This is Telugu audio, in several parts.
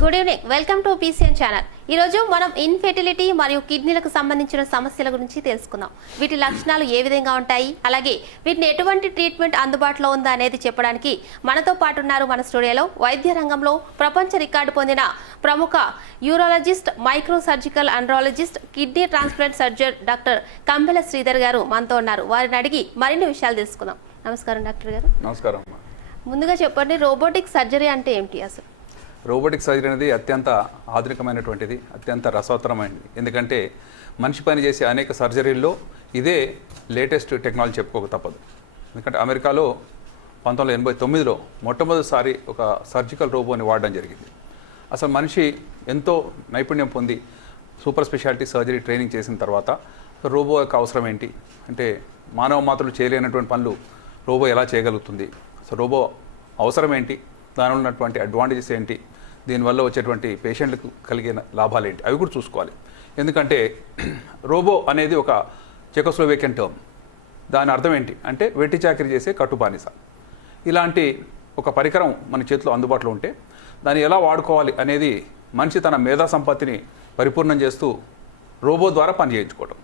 Good evening, welcome to PCN channel. ఈరోజు మనం ఇన్ఫెర్టిలిటీ మరియు కిడ్నీలకు సంబంధించిన సమస్యల గురించి తెలుసుకుందాం. వీటి లక్షణాలు ఏ విధంగా ఉంటాయి, అలాగే వీటిని ఎటువంటి ట్రీట్మెంట్ అందుబాటులో ఉందా అనేది చెప్పడానికి మనతో పాటు ఉన్నారు మన స్టూడియోలో వైద్య రంగంలో ప్రపంచ రికార్డు పొందిన ప్రముఖ urologist, micro surgical andrologist, kidney transplant surgeon doctor Kambela Sridhar గారు మనతో ఉన్నారు. వారిని అడిగి మరిన్ని విషయాలు తెలుసుకుందాం. నమస్కారం డాక్టర్ గారు. నమస్కారం. ముందుగా చెప్పండి, రోబోటిక్ సర్జరీ అంటే ఏమిటి అసలు? రోబోటిక్ సర్జరీ అనేది అత్యంత ఆధునికమైనటువంటిది, అత్యంత రసవత్తరమైనది. ఎందుకంటే మనిషి పని చేసే అనేక సర్జరీల్లో ఇదే లేటెస్ట్ టెక్నాలజీ చెప్పుకోక తప్పదు. ఎందుకంటే అమెరికాలో 1989లో మొట్టమొదటిసారి ఒక సర్జికల్ రోబోని వాడడం జరిగింది. అసలు మనిషి ఎంతో నైపుణ్యం పొంది సూపర్ స్పెషాలిటీ సర్జరీ ట్రైనింగ్ చేసిన తర్వాత రోబో యొక్క అవసరం ఏంటి, అంటే మానవ మాత్రలు చేయలేనటువంటి పనులు రోబో ఎలా చేయగలుగుతుంది, అసలు రోబో అవసరం ఏంటి, దానిలో ఉన్నటువంటి అడ్వాంటేజెస్ ఏంటి, దీనివల్ల వచ్చేటువంటి పేషెంట్లకు కలిగిన లాభాలు ఏంటి, అవి కూడా చూసుకోవాలి. ఎందుకంటే రోబో అనేది ఒక చెకోస్లోవేకియన్ టర్మ్. దాని అర్థం ఏంటి అంటే వెట్టి చాకరీ చేసే కట్టుబానిస. ఇలాంటి ఒక పరికరం మన చేతిలో అందుబాటులో ఉంటే దాన్ని ఎలా వాడుకోవాలి అనేది మనిషి తన మేధా సంపత్తిని పరిపూర్ణం చేస్తూ రోబో ద్వారా పని చేయించుకోవడం.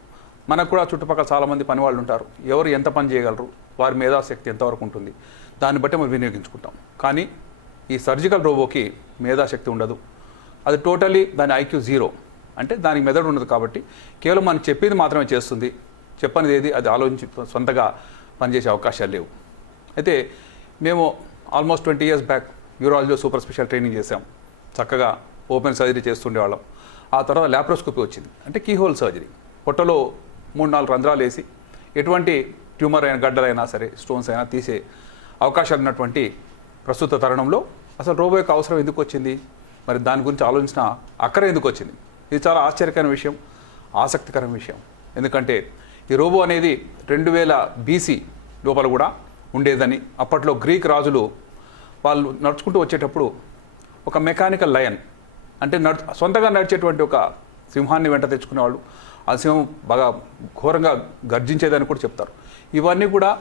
మనకు కూడా చుట్టుపక్కల చాలామంది పని వాళ్ళు ఉంటారు. ఎవరు ఎంత పని చేయగలరు, వారి మేధాశక్తి ఎంతవరకు ఉంటుంది, దాన్ని బట్టి మనం వినియోగించుకుంటాం. కానీ ఈ సర్జికల్ రోబోకి మేధాశక్తి ఉండదు. అది టోటలీ దాని ఐక్యూ 0, అంటే దానికి మెదడు ఉండదు. కాబట్టి కేవలం మనం చెప్పింది మాత్రమే చేస్తుంది. చెప్పనిది ఏది అది ఆలోచించి సొంతగా పనిచేసే అవకాశాలు లేవు. అయితే మేము ఆల్మోస్ట్ 20 years బ్యాక్ యూరాలజీలో సూపర్ స్పెషల్ ట్రైనింగ్ చేసాం. చక్కగా ఓపెన్ సర్జరీ చేస్తుండేవాళ్ళం. ఆ తర్వాత ల్యాప్రోస్కోపీ వచ్చింది, అంటే కీహోల్ సర్జరీ. పొట్టలో 3-4 రంధ్రాలు వేసి ఎటువంటి ట్యూమర్ అయినా, గడ్డలైనా సరే, స్టోన్స్ అయినా తీసే అవకాశాలు ఉన్నటువంటి ప్రస్తుత తరుణంలో అసలు రోబో యొక్క అవసరం ఎందుకు వచ్చింది, మరి దాని గురించి ఆలోచించిన అక్కర ఎందుకు వచ్చింది, ఇది చాలా ఆశ్చర్యకరమైన విషయం, ఆసక్తికరమైన విషయం. ఎందుకంటే ఈ రోబో అనేది 2000 BC లోపల కూడా ఉండేదని, అప్పట్లో గ్రీక్ రాజులు వాళ్ళు నడుచుకుంటూ వచ్చేటప్పుడు ఒక మెకానికల్ లయన్, అంటే సొంతగా నడిచేటువంటి ఒక సింహాన్ని వెంట తెచ్చుకునేవాళ్ళు. ఆ సింహం బాగా ఘోరంగా గర్జించేదని కూడా చెప్తారు. ఇవన్నీ కూడా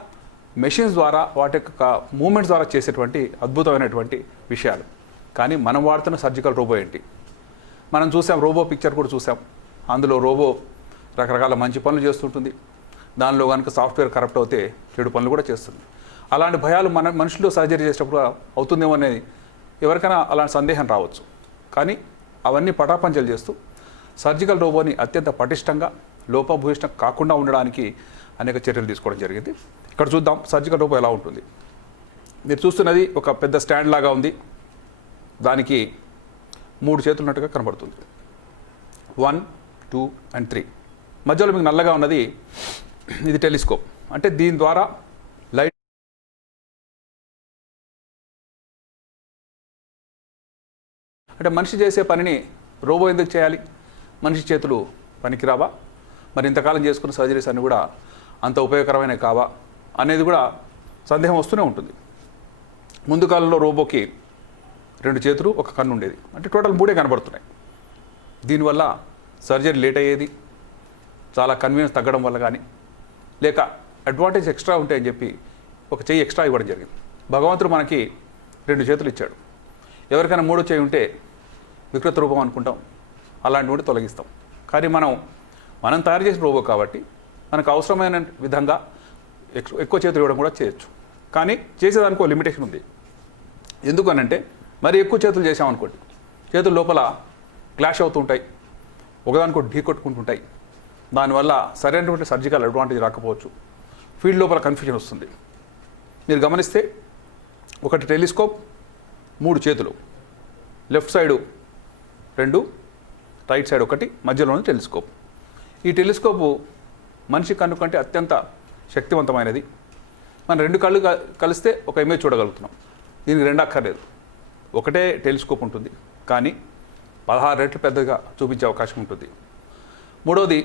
మెషిన్స్ ద్వారా, వాటి యొక్క మూమెంట్స్ ద్వారా చేసేటువంటి అద్భుతమైనటువంటి విషయాలు. కానీ మనం వాడుతున్న సర్జికల్ రోబో ఏంటి? మనం చూసాం, రోబో పిక్చర్ కూడా చూసాం. అందులో రోబో రకరకాల మంచి పనులు చేస్తుంటుంది. దానిలో కనుక సాఫ్ట్వేర్ కరప్ట్ అవుతే చెడు పనులు కూడా చేస్తుంది. అలాంటి భయాలు మనుషులు సర్జరీ చేసేటప్పుడు అవుతుందేమో అనేది ఎవరికైనా అలాంటి సందేహం రావచ్చు. కానీ అవన్నీ పటాపంచలు చేస్తూ సర్జికల్ రోబోని అత్యంత పటిష్టంగా, లోపభూయిష్టం కాకుండా ఉండడానికి అనేక చర్యలు తీసుకోవడం జరిగింది. ఇక్కడ చూద్దాం సర్జికల్ రోబో ఎలా ఉంటుంది. మీరు చూస్తున్నది ఒక పెద్ద స్టాండ్ లాగా ఉంది. దానికి 3 చేతులు ఉన్నట్టుగా కనబడుతుంది. 1, 2 and 3. మధ్యలో మీకు నల్లగా ఉన్నది ఇది టెలిస్కోప్. అంటే దీని ద్వారా లైట్ అంటే మనిషి చేసే పనిని రోబో ఎందుకు చేయాలి, మనిషి చేతులు పనికిరావా, మరి ఇంతకాలం చేసుకున్న సర్జరీస్ అన్నీ కూడా అంత ఉపయోగకరమైన కావా అనేది కూడా సందేహం వస్తూనే ఉంటుంది. ముందు కాలంలో రోబోకి 2 చేతులు, 1 కన్ను ఉండేది. అంటే టోటల్ 3 కనబడుతున్నాయి. దీనివల్ల సర్జరీ లేట్ అయ్యేది, చాలా కన్వీనియన్స్ తగ్గడం వల్ల కానీ, లేక అడ్వాంటేజ్ ఎక్స్ట్రా ఉంటాయని చెప్పి ఒక చెయ్యి ఎక్స్ట్రా ఇవ్వడం జరిగింది. భగవంతుడు మనకి 2 చేతులు ఇచ్చాడు. ఎవరికైనా 3వ చెయ్యి ఉంటే వికృత రూపం అనుకుంటాం, అలాంటివి కూడా తొలగిస్తాం. కానీ మనం తయారు చేసిన రోబో కాబట్టి మనకు అవసరమైన విధంగా ఎక్కువ చేతులు ఇవ్వడం కూడా చేయొచ్చు. కానీ చేసేదానికి ఒక లిమిటేషన్ ఉంది. ఎందుకనంటే మరి ఎక్కువ చేతులు చేసామనుకోండి, చేతుల లోపల క్లాష్ అవుతుంటాయి, ఒకదానికొకటి ఢీ కొట్టుకుంటుంటాయి. దానివల్ల సరైనటువంటి సర్జికల్ అడ్వాంటేజ్ రాకపోవచ్చు. ఫీల్డ్ లోపల కన్ఫ్యూజన్ వస్తుంది. మీరు గమనిస్తే ఒకటి టెలిస్కోప్, 3 చేతులు, లెఫ్ట్ సైడు 2, రైట్ సైడ్ 1, మధ్యలోనే టెలిస్కోప్. ఈ టెలిస్కోపు మనిషి కన్ను కంటే అత్యంత శక్తివంతమైనది. మనం 2 కళ్ళు కలిస్తే ఒక ఇమేజ్ చూడగలుగుతున్నాం. దీనికి 2 అక్కర్లేదు, ఒకటే టెలిస్కోప్ ఉంటుంది, కానీ 16 రెట్లు పెద్దగా చూపించే అవకాశం ఉంటుంది. మూడోది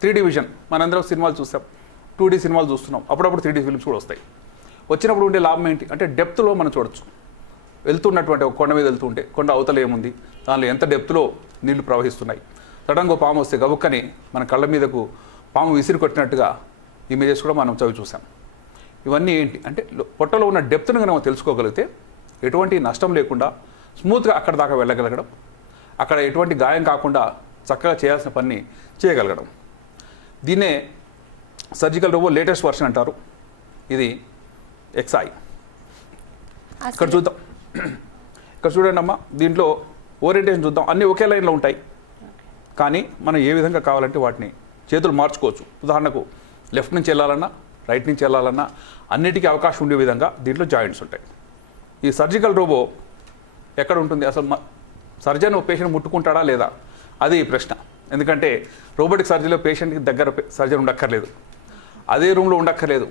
3D విజన్. మనందరం సినిమాలు చూస్తాం, 2D సినిమాలు చూస్తున్నాం, అప్పుడప్పుడు 3D ఫిల్మ్స్ కూడా వస్తాయి. వచ్చినప్పుడు ఉండే లాభం ఏంటి అంటే డెప్త్లో మనం చూడొచ్చు. వెళ్తున్నటువంటి ఒక కొండ మీద వెళ్తుంటే కొండ అవతల ఏముంది, దానిలో ఎంత డెప్త్లో నీళ్లు ప్రవహిస్తున్నాయి, సడన్గా పాము వస్తే గబుక్కని మన కళ్ళ మీదకు పాము విసిరి కొట్టినట్టుగా ఇమేజెస్ కూడా మనం చూసాం. ఇవన్నీ ఏంటి అంటే పొట్టలో ఉన్న డెప్త్ను కనుక తెలుసుకోగలిగితే ఎటువంటి నష్టం లేకుండా స్మూత్గా అక్కడ దాకా వెళ్ళగలగడం, అక్కడ ఎటువంటి గాయం కాకుండా చక్కగా చేయాల్సిన పని చేయగలగడం. దీన్నే సర్జికల్ రోబో లేటెస్ట్ వర్షన్ అంటారు. ఇది XI. ఇక్కడ చూద్దాం. ఇక్కడ చూడండి అమ్మా, దీంట్లో ఓరియంటేషన్ చూద్దాం. అన్నీ ఒకే లైన్లో ఉంటాయి, కానీ మనం ఏ విధంగా కావాలంటే వాటిని చేతులు మార్చుకోవచ్చు. ఉదాహరణకు లెఫ్ట్ నుంచి వెళ్ళాలన్నా, రైట్ నుంచి వెళ్ళాలన్నా అన్నిటికీ అవకాశం ఉండే విధంగా దీంట్లో జాయింట్స్ ఉంటాయి. ఈ సర్జికల్ రోబో ఎక్కడ ఉంటుంది? అసలు సర్జన్ పేషెంట్ ముట్టుకుంటాడా లేదా అది ప్రశ్న. ఎందుకంటే రోబోటిక్ సర్జరీలో పేషెంట్కి దగ్గర సర్జన్ ఉండక్కర్లేదు, అదే రూమ్లో ఉండక్కర్లేదు,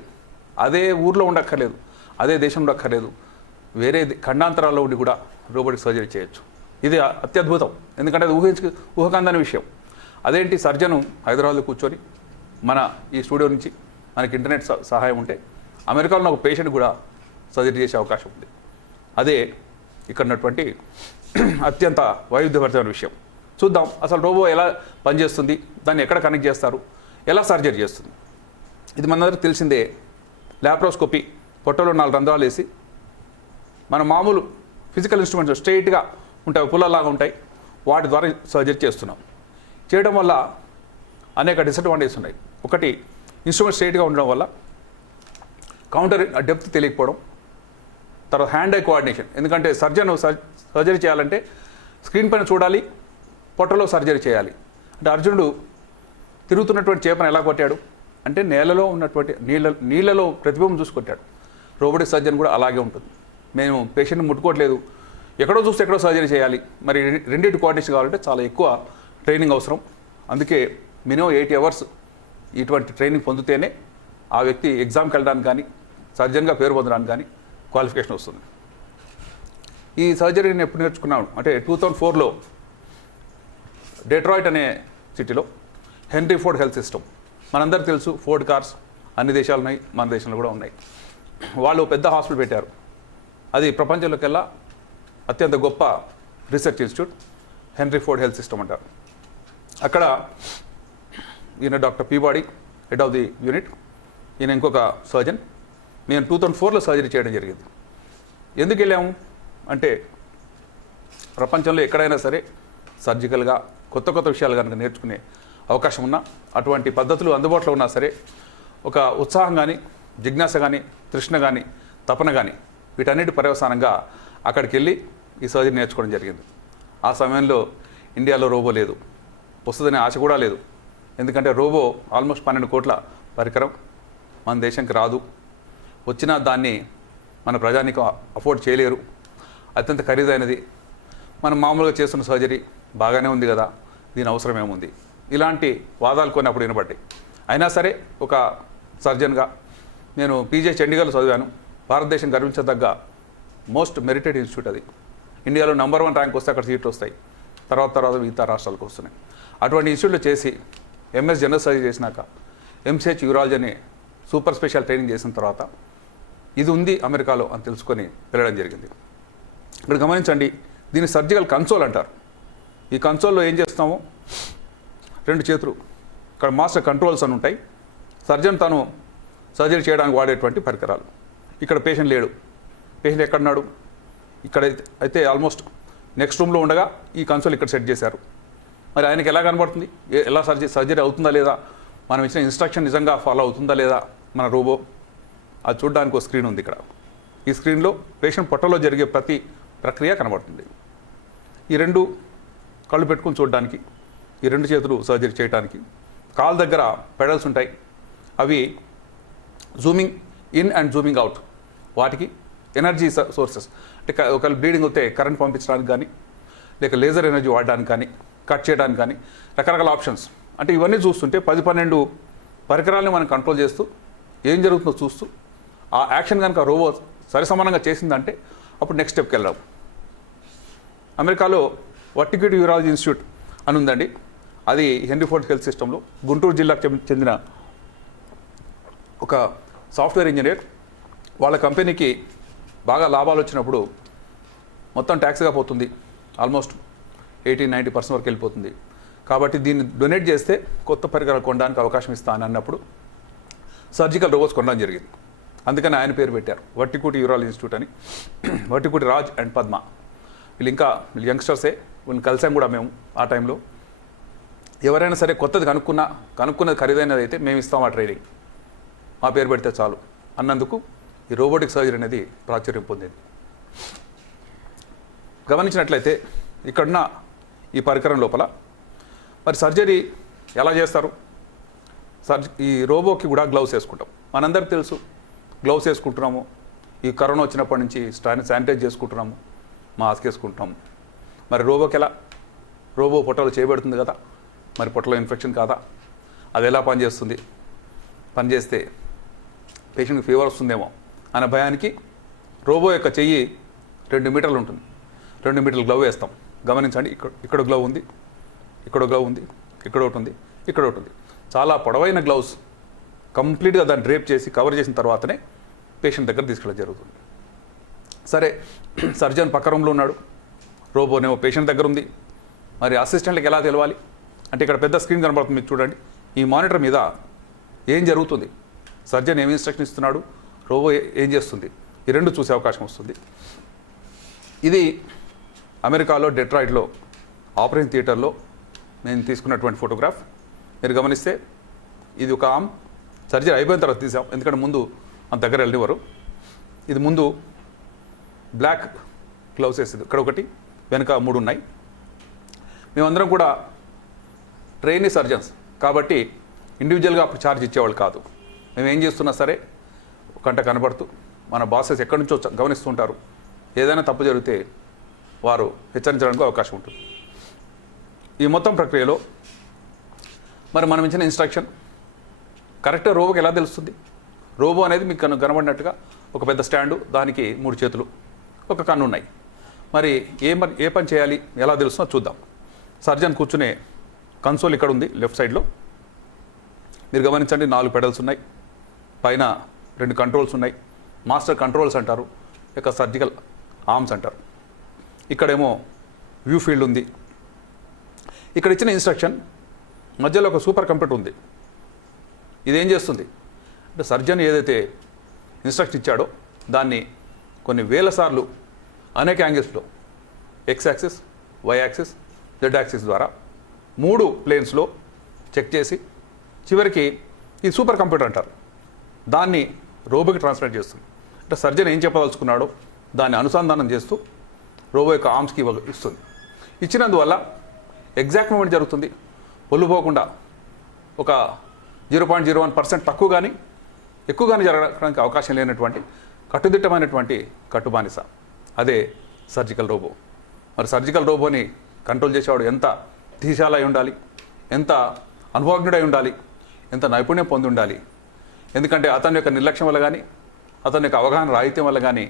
అదే ఊర్లో ఉండక్కర్లేదు, అదే దేశంలో ఉండక్కర్లేదు, వేరే ఖండాంతరాల్లో ఉండి కూడా రోబోటిక్ సర్జరీ చేయొచ్చు. ఇది అత్యద్భుతం, ఎందుకంటే అది ఊహకందని విషయం. అదేంటి, సర్జను హైదరాబాద్లో కూర్చొని మన ఈ స్టూడియో నుంచి మనకి ఇంటర్నెట్ సహాయం ఉంటే అమెరికాలో ఒక పేషెంట్ కూడా సర్జరీ చేసే అవకాశం ఉంది. అదే ఇక్కడ ఉన్నటువంటి అత్యంత వైవిధ్యభరితమైన విషయం. చూద్దాం అసలు రోబో ఎలా పనిచేస్తుంది, దాన్ని ఎక్కడ కనెక్ట్ చేస్తారు, ఎలా సర్జరీ చేస్తుంది. ఇది మనందరికీ తెలిసిందే. ల్యాప్రోస్కోపీ, పొట్టలో 4 రంధ్రాలు వేసి మన మామూలు ఫిజికల్ ఇన్స్ట్రుమెంట్స్ స్ట్రైట్గా ఉంటాయి, పుల్లలాగా ఉంటాయి, వాటి ద్వారా సర్జరీ చేస్తున్నాం. చేయడం వల్ల అనేక డిసడ్వాంటేజెస్ ఉన్నాయి. ఒకటి, ఇన్స్ట్రుమెంట్ స్ట్రైట్గా ఉండడం వల్ల కౌంటర్ డెప్త్ తెలియకపోవడం. తర్వాత హ్యాండ్ ఐ కోఆర్డినేషన్, ఎందుకంటే సర్జన్ సర్జరీ చేయాలంటే స్క్రీన్ పైన చూడాలి, పొట్టలో సర్జరీ చేయాలి. అంటే అర్జునుడు తిరుగుతున్నటువంటి చేపను ఎలా కొట్టాడు అంటే నేలలో ఉన్నటువంటి నీళ్ళలో ప్రతిబింబం చూసి కొట్టాడు. రోబోటిక్ సర్జన్ కూడా అలాగే ఉంటుంది. మేము పేషెంట్ని ముట్టుకోవట్లేదు, ఎక్కడో చూస్తే ఎక్కడో సర్జరీ చేయాలి. మరి రెండింటి కోఆర్డినేషన్ కావాలంటే చాలా ఎక్కువ ట్రైనింగ్ అవసరం. అందుకే మినిమం 8 hours ఇటువంటి ట్రైనింగ్ పొందితేనే ఆ వ్యక్తి ఎగ్జామ్కి వెళ్ళడానికి కానీ సర్జన్గా పేరు పొందడానికి కానీ క్వాలిఫికేషన్ వస్తుంది. ఈ సర్జరీ నేను ఎప్పుడు నేర్చుకున్నాను అంటే 2004లో డెట్రాయిట్ అనే సిటీలో హెన్రీ ఫోర్డ్ హెల్త్ సిస్టమ్, మనందరికీ తెలుసు ఫోర్డ్ కార్స్ అన్ని దేశాలు ఉన్నాయి, మన దేశంలో కూడా ఉన్నాయి. వాళ్ళు పెద్ద హాస్పిటల్ పెట్టారు. అది ప్రపంచంలోకెల్లా అత్యంత గొప్ప research institute Henry Ford health system అంటారు. అక్కడ ఈయన doctor Peabody head of the unit, ఈయన ఇంకొక సర్జన్. మేము 2004లో సర్జరీ చేయడం జరిగింది. ఎందుకు వెళ్ళాము అంటే ప్రపంచంలో ఎక్కడైనా సరే సర్జికల్గా కొత్త కొత్త విషయాలు కనుక నేర్చుకునే అవకాశం ఉన్నా, అటువంటి పద్ధతులు అందుబాటులో ఉన్నా సరే ఒక ఉత్సాహం కానీ, జిజ్ఞాస కానీ, తృష్ణ కానీ, తపన కానీ వీటన్నిటి పర్యవసానంగా అక్కడికి వెళ్ళి ఈ సర్జరీ నేర్చుకోవడం జరిగింది. ఆ సమయంలో ఇండియాలో రోబో లేదు, వస్తుందనే ఆశ కూడా లేదు. ఎందుకంటే రోబో ఆల్మోస్ట్ 12 కోట్ల పరికరం, మన దేశానికి రాదు, వచ్చినా దాన్ని మన ప్రజానికి అఫోర్డ్ చేయలేరు, అత్యంత ఖరీదైనది, మనం మామూలుగా చేస్తున్న సర్జరీ బాగానే ఉంది కదా, దీని అవసరం ఏముంది, ఇలాంటి వాదాలు కొన్ని అప్పుడు వినబడ్డాయి. అయినా సరే ఒక సర్జన్గా నేను పీజే చండీగఢ్లో చదివాను. భారతదేశం గర్వించదగ్గ మోస్ట్ మెరిటెడ్ ఇన్స్టిట్యూట్ అది. ఇండియాలో నెంబర్ 1 ర్యాంక్ వస్తే అక్కడ సీట్లు వస్తాయి, తర్వాత మిగతా రాష్ట్రాలకు వస్తున్నాయి. అటువంటి ఇన్స్టిట్యూట్లో చేసి MS జనరల్ సర్జరీ చేసినాక MCH యూరాలజీ అని సూపర్ స్పెషల్ ట్రైనింగ్ చేసిన తర్వాత ఇది ఉంది అమెరికాలో అని తెలుసుకొని వెళ్ళడం జరిగింది. ఇక్కడ గమనించండి, దీన్ని సర్జికల్ కన్సోల్ అంటారు. ఈ కన్సోల్లో ఏం చేస్తామో 2 చేతులు, ఇక్కడ మాస్టర్ కంట్రోల్స్ అని ఉంటాయి. సర్జన్ తను సర్జరీ చేయడానికి వాడేటువంటి పరికరాలు. ఇక్కడ పేషెంట్ లేడు, పేషెంట్ ఎక్కడున్నాడు, ఇక్కడ అయితే ఆల్మోస్ట్ నెక్స్ట్ రూమ్లో ఉండగా ఈ కన్సోల్ ఇక్కడ సెట్ చేశారు. మరి ఆయనకి ఎలా కనబడుతుంది, ఎలా సర్జరీ అవుతుందా లేదా, మనం ఇచ్చిన ఇన్స్ట్రక్షన్ నిజంగా ఫాలో అవుతుందా లేదా మన రోబో, అది చూడడానికి ఒక స్క్రీన్ ఉంది ఇక్కడ. ఈ స్క్రీన్లో పేషెంట్ పొట్టలో జరిగే ప్రతి ప్రక్రియ కనబడుతుంది. ఈ 2 కళ్ళు పెట్టుకుని చూడడానికి, ఈ 2 చేతులు సర్జరీ చేయడానికి. కాలు దగ్గర పెడల్స్ ఉంటాయి, అవి zooming in and zooming out, వాటికి ఎనర్జీ సోర్సెస్ అంటే ఒకవేళ బ్లీడింగ్ అవుతే కరెంట్ పంపించడానికి కానీ, లేక లేజర్ ఎనర్జీ వాడడానికి కానీ, కట్ చేయడానికి కానీ రకరకాల ఆప్షన్స్. అంటే ఇవన్నీ చూస్తుంటే 10-12 పరికరాలని మనం కంట్రోల్ చేస్తూ ఏం జరుగుతుందో చూస్తూ ఆ యాక్షన్ కనుక రోబో సరిసమానంగా చేసిందంటే అప్పుడు నెక్స్ట్ స్టెప్కి వెళ్దాం. అమెరికాలో వర్టిక్యూటీ యూరాలజీ ఇన్స్టిట్యూట్ అని ఉందండి. అది హెన్రీ ఫోర్డ్ హెల్త్ సిస్టంలో గుంటూరు జిల్లాకు చెందిన ఒక సాఫ్ట్వేర్ ఇంజనీర్. వాళ్ళ కంపెనీకి బాగా లాభాలు వచ్చినప్పుడు మొత్తం ట్యాక్స్గా పోతుంది, ఆల్మోస్ట్ 80-90% వరకు వెళ్ళిపోతుంది. కాబట్టి దీన్ని డొనేట్ చేస్తే కొత్త పరికరాలు కొనడానికి అవకాశం ఇస్తాను అన్నప్పుడు సర్జికల్ రోబోట్స్ కొనడం జరిగింది. అందుకని ఆయన పేరు పెట్టారు వర్టిక్యూటీ యూరాలజీ ఇన్స్టిట్యూట్ అని. వర్టిక్యూటీ రాజ్ అండ్ పద్మ వీళ్ళు యంగ్స్టర్సే, వీళ్ళని కలిసాం కూడా మేము ఆ టైంలో. ఎవరైనా సరే కొత్తది కనుక్కున్నది ఖరీదైనది అయితే మేము ఇస్తాం ఆ ట్రైనింగ్, మా పేరు పెడితే చాలు అన్నందుకు ఈ రోబోటిక్ సర్జరీ అనేది ప్రాచుర్యం పొందింది. గమనించినట్లయితే ఇక్కడున్న ఈ పరికరం లోపల మరి సర్జరీ ఎలా చేస్తారు? ఈ రోబోకి కూడా గ్లౌస్ వేసుకుంటాం. మనందరికీ తెలుసు, గ్లౌస్ వేసుకుంటున్నాము. ఈ కరోనా వచ్చినప్పటి నుంచి శానిటైజ్ చేసుకుంటున్నాము, మాస్క్ వేసుకుంటున్నాము. మరి రోబోకి ఎలా? రోబో పొట్టలో చేయబడుతుంది కదా, మరి పొట్టలో ఇన్ఫెక్షన్ కాదా? అది ఎలా పనిచేస్తుంది? పనిచేస్తే పేషెంట్కి ఫీవర్ వస్తుందేమో అనే భయానికి రోబో యొక్క చెయ్యి 2 మీటర్లు ఉంటుంది. 2 మీటర్ల గ్లవ్ వేస్తాం. గమనించండి, ఇక్కడ గ్లవ్ ఉంది, ఇక్కడ గ్లవ్ ఉంది, ఇక్కడ ఒకటి ఉంది, ఇక్కడ ఒకటి ఉంది. చాలా పొడవైన గ్లౌస్ కంప్లీట్గా దాన్ని డ్రేప్ చేసి కవర్ చేసిన తర్వాతనే పేషెంట్ దగ్గర తీసుకెళ్ళడం జరుగుతుంది. సరే, సర్జన్ పక్క రూమ్లో ఉన్నాడు, రోబోనేమో పేషెంట్ దగ్గర ఉంది. మరి అసిస్టెంట్కి ఎలా తెలవాలి అంటే ఇక్కడ పెద్ద స్క్రీన్ కనబడుతుంది మీకు చూడండి. ఈ మానిటర్ మీద ఏం జరుగుతుంది, సర్జన్ ఏమి ఇన్స్ట్రక్షన్ ఇస్తున్నాడు, రోబో ఏం చేస్తుంది, ఈ రెండు చూసే అవకాశం వస్తుంది. ఇది అమెరికాలో డెట్రాయిట్లో ఆపరేషన్ థియేటర్లో నేను తీసుకున్నటువంటి ఫోటోగ్రాఫ్. మీరు గమనిస్తే ఇది ఒక ఆర్మ్, సర్జరీ అయిపోయిన తర్వాత తీసాం, ఎందుకంటే ముందు అంత దగ్గర వెళ్ళేవారు. ఇది ముందు బ్లాక్ గ్లౌస్ వేసేది, ఇక్కడ ఒకటి, వెనుక 3 ఉన్నాయి. మేమందరం కూడా ట్రైనీ సర్జన్స్ కాబట్టి ఇండివిజువల్గా అప్పుడు ఛార్జ్ ఇచ్చేవాళ్ళు కాదు. మేము ఏం చేస్తున్నా సరే కంట కనబడుతూ మన బాసెస్ ఎక్కడి నుంచో గమనిస్తుంటారు. ఏదైనా తప్పు జరిగితే వారు హెచ్చరించడానికి అవకాశం ఉంటుంది. ఈ మొత్తం ప్రక్రియలో మరి మనం ఇచ్చిన ఇన్స్ట్రక్షన్ కరెక్ట్గా రోబోకి ఎలా తెలుస్తుంది? రోబో అనేది మీకు కనబడినట్టుగా ఒక పెద్ద స్టాండు, దానికి 3 చేతులు, ఒక కన్ను ఉన్నాయి. మరి ఏ పని చేయాలి, ఎలా తెలుస్తుందో చూద్దాం. సర్జన్ కూర్చునే కన్సోల్ ఇక్కడ ఉంది లెఫ్ట్ సైడ్లో. మీరు గమనించండి, 4 పెడల్స్ ఉన్నాయి, పైన 2 కంట్రోల్స్ ఉన్నాయి. మాస్టర్ కంట్రోల్స్ అంటారు, ఇక సర్జికల్ ఆర్మ్స్ అంటారు. ఇక్కడేమో వ్యూ ఫీల్డ్ ఉంది. ఇక్కడ ఇచ్చిన ఇన్స్ట్రక్షన్ మధ్యలో ఒక సూపర్ కంప్యూటర్ ఉంది. ఇదేం చేస్తుంది అంటే సర్జన్ ఏదైతే ఇన్స్ట్రక్షన్ ఇచ్చాడో దాన్ని కొన్ని వేల సార్లు అనేక యాంగిల్స్లో X axis, Y axis, Z axis ద్వారా 3 ప్లేన్స్లో చెక్ చేసి చివరికి ఈ సూపర్ కంప్యూటర్ అంటారు, దాన్ని రోబోకి ట్రాన్స్లేట్ చేస్తుంది. అంటే సర్జన్ ఏం చెప్పదలుచుకున్నాడో దాన్ని అనుసంధానం చేస్తూ రోబో యొక్క ఆర్మ్స్కి ఇస్తుంది. ఇచ్చినందువల్ల ఎగ్జాక్ట్ మూమెంట్ జరుగుతుంది. పొల్లుపోకుండా ఒక 0.01% తక్కువ కానీ ఎక్కువ కానీ జరగడానికి అవకాశం లేనటువంటి కట్టుదిట్టమైనటువంటి కట్టుబానిస, అదే సర్జికల్ రోబో. మరి సర్జికల్ రోబోని కంట్రోల్ చేసేవాడు ఎంత ధీశాలై ఉండాలి, ఎంత అనుభవజ్ఞుడై ఉండాలి, ఎంత నైపుణ్యం పొంది ఉండాలి. ఎందుకంటే అతని యొక్క నిర్లక్ష్యం వల్ల కానీ అతని యొక్క అవగాహన రాహిత్యం వల్ల కానీ